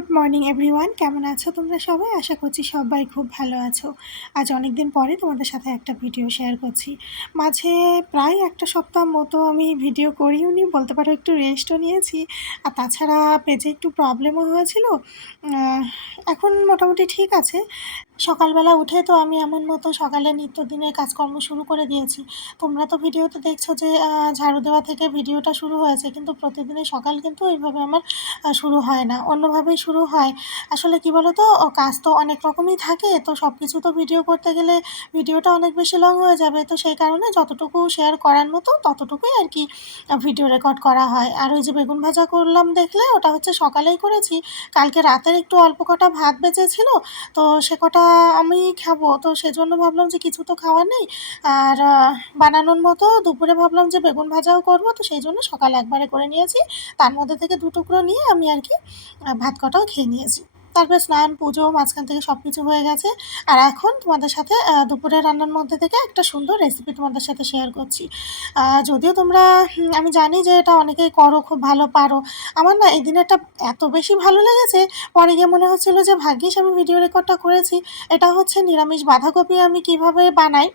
Good morning everyone, কেমন আছো তোমরা সবাই? আশা করছি সবাই খুব ভালো আছো। আজ অনেক দিন পরে তোমাদের সাথে একটা ভিডিও শেয়ার করছি। মাঝে প্রায় একটা সপ্তাহ মতো আমি ভিডিও করিও নি, বলতে পারো একটু রেস্টও নিয়েছি। আর তাছাড়া পেজে একটু প্রবলেমও হয়েছিল। এখন মোটামুটি ঠিক আছে। সকালবেলা উঠে তো আমি এমন মতো সকালে নিত্যদিনের কাজকর্ম শুরু করে দিয়েছি। তোমরা তো ভিডিওতে দেখছো যে ঝাড়ু দেওয়া থেকে ভিডিওটা শুরু হয়েছে, কিন্তু প্রতিদিনের সকাল কিন্তু এইভাবে আমার শুরু হয় না, অন্যভাবেই শুরু হয়। আসলে কি বলো তো, কাজ তো অনেক রকমই থাকে, তো সব কিছু তো ভিডিও করতে গেলে ভিডিওটা অনেক বেশি লং হয়ে যাবে। তো সেই কারণে যতটুকু শেয়ার করার মতো ততটুকুই আর কি ভিডিও রেকর্ড করা হয়। আর ওই যে বেগুন ভাজা করলাম দেখলে, ওটা হচ্ছে সকালেই করেছি। কালকে রাতের একটু অল্প কটা ভাত বেঁচেছিল, তো সে কটা আমি খাবো, তো সেজন্য ভাবলাম যে কিছু তো খাওয়ার নেই। আর বানানোর মতো দুপুরে ভাবলাম যে বেগুন ভাজাও করব, তো সেই জন্য সকালে একবারে করে নিয়েছি। তার মধ্যে থেকে ২ টুকরো নিয়ে আমি আর কি ভাত কটাও খেয়ে নিয়েছি। তারপরে স্নান, পুজো মাঝখান থেকে সব কিছু হয়ে গেছে। আর এখন তোমাদের সাথে দুপুরের রান্নার মধ্যে থেকে একটা সুন্দর রেসিপি তোমাদের সাথে শেয়ার করছি। যদিও তোমরা আমি জানি যে এটা অনেকেই করো, খুব ভালো পারো। আমার না এই দিনেরটা এত বেশি ভালো লেগেছে, পরে গিয়ে মনে হচ্ছিল যে ভাগ্যিস আমি ভিডিও রেকর্ডটা করেছি। এটা হচ্ছে নিরামিষ বাঁধাকপি আমি কিভাবে বানাই,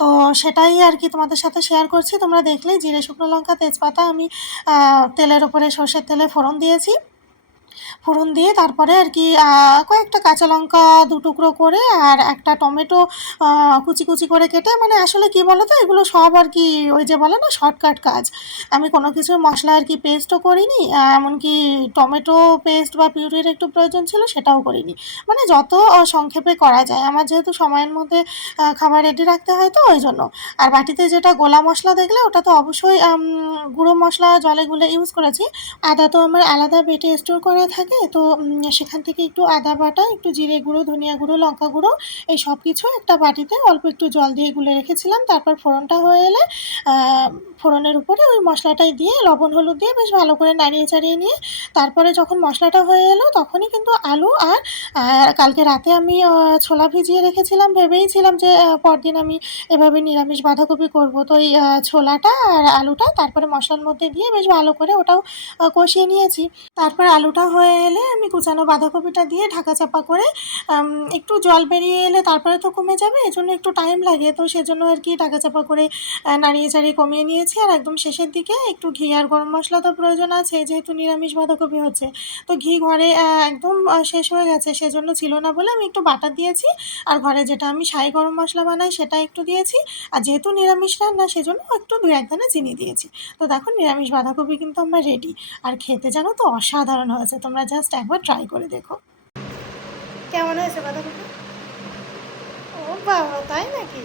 তো সেটাই আর কি তোমাদের সাথে শেয়ার করছি। তোমরা দেখলেই জিরে, শুকনো লঙ্কা, তেজপাতা আমি তেলের ওপরে সর্ষের তেলে ফোড়ন দিয়েছি। ফোড়ন দিয়ে তারপরে আর কি কয়েকটা কাঁচা লঙ্কা ২ টুকরো করে আর একটা টমেটো কুচি কুচি করে কেটে, মানে আসলে কি বলো তো, এগুলো সব আর কি ওই যে বলে না শর্টকাট কাজ। আমি কোনো কিছুর মশলা আর কি পেস্টও করিনি, এমনকি টমেটো পেস্ট বা পিউরির একটু প্রয়োজন ছিল সেটাও করিনি। মানে যত সংক্ষেপে করা যায়, আমার যেহেতু সময়ের মধ্যে খাবার রেডি রাখতে হয়, তো ওই জন্য। আর বাটিতে যেটা গোলা মশলা দেখলে, ওটা তো অবশ্যই গুঁড়ো মশলা জলে গুলে ইউজ করেছি। আদা তো আমার আলাদা বেটে স্টোর করা থাকে, তো সেখান থেকে একটু আদা বাটা, একটু জিরে গুঁড়ো, ধনিয়া গুঁড়ো, লঙ্কা গুঁড়ো, এই সব কিছু একটা বাটিতে অল্প একটু জল দিয়ে গুলে রেখেছিলাম। তারপর ফোড়নটা হয়ে এলে ফোড়নের উপরে ওই মশলাটাই দিয়ে লবণ হলুদ দিয়ে বেশ ভালো করে নাড়িয়ে চাড়িয়ে নিয়ে, তারপরে যখন মশলাটা হয়ে এলো তখনই কিন্তু আলু আর কালকে রাতে আমি ছোলা ভিজিয়ে রেখেছিলাম, ভেবেইছিলাম যে পরদিন আমি এভাবে নিরামিষ বাঁধাকপি করব। তো এই ছোলাটা আর আলুটা তারপরে মশলার মধ্যে দিয়ে বেশ ভালো করে ওটাও কষিয়ে নিয়েছি। তারপর আলুটা হয়ে এলে আমি কুচানো বাঁধাকপিটা দিয়ে ঢাকা চাপা করে একটু জল বেরিয়ে এলে তারপরে তো কমে যাবে, এজন্য একটু টাইম লাগে, তো সেজন্য আর কি ঢাকা চাপা করে নাড়িয়ে চাড়িয়ে কমিয়ে নিয়েছি। আর একদম শেষের দিকে একটু ঘি আর গরম মশলা তো প্রয়োজন আছে, যেহেতু নিরামিষ বাঁধাকপি হচ্ছে। তো ঘি ঘরে একদম শেষ হয়ে গেছে, সেজন্য ছিল না বলে আমি একটু বাটার দিয়েছি। আর ঘরে যেটা আমি শাহি গরম মশলা বানাই সেটা একটু দিয়েছি। আর যেহেতু নিরামিষ রান্না সেজন্য একটু ২-১ দানা চিনি দিয়েছি। তো দেখো নিরামিষ বাঁধাকপি কিন্তু আমার রেডি। আর খেতে জানো তো অসাধারণ হয়েছে, তোমরা জাস্ট একবার ট্রাই করে দেখো। কেমন হয়েছে বাঁধাকপি? ও বাবা, তাই নাকি?